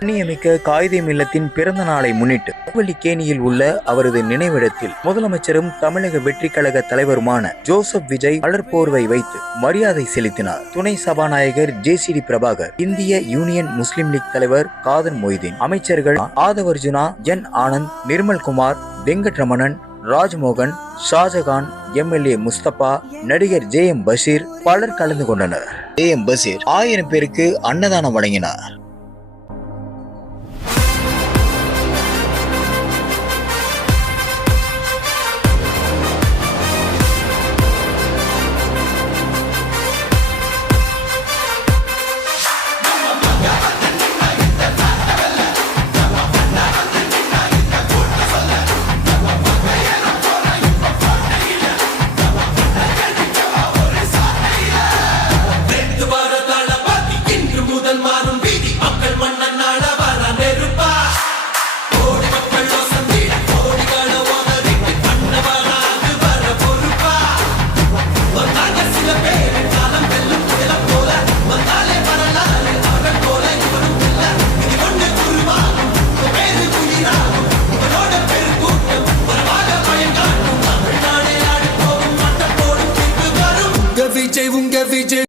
கண்ணியமிக்க காயிதே இல்லத்தின் பிறந்த நாளை முன்னிட்டு திருவல்லிக்கேணியில் உள்ள அவரது நினைவிடத்தில் முதலமைச்சரும் தமிழக வெற்றி கழக தலைவருமான ஜோசப் விஜய் மலர் போர்வை வைத்து மரியாதை செலுத்தினார். துணை சபாநாயகர் ஜேசிடி பிரபாகர், இந்திய யூனியன் முஸ்லிம் லீக் தலைவர் காதர் மொய்தீன், அமைச்சர்கள் ஆதவர்ஜுனா, என் ஆனந்த், நிர்மல்குமார், வெங்கட்ரமணன், ராஜ்மோகன், ஷாஜகான், MLA முஸ்தபா, நடிகர் JM பஷீர் பலர் கலந்து கொண்டனர். JM பஷீர் 1000 பேருக்கு அன்னதானம் வழங்கினார்.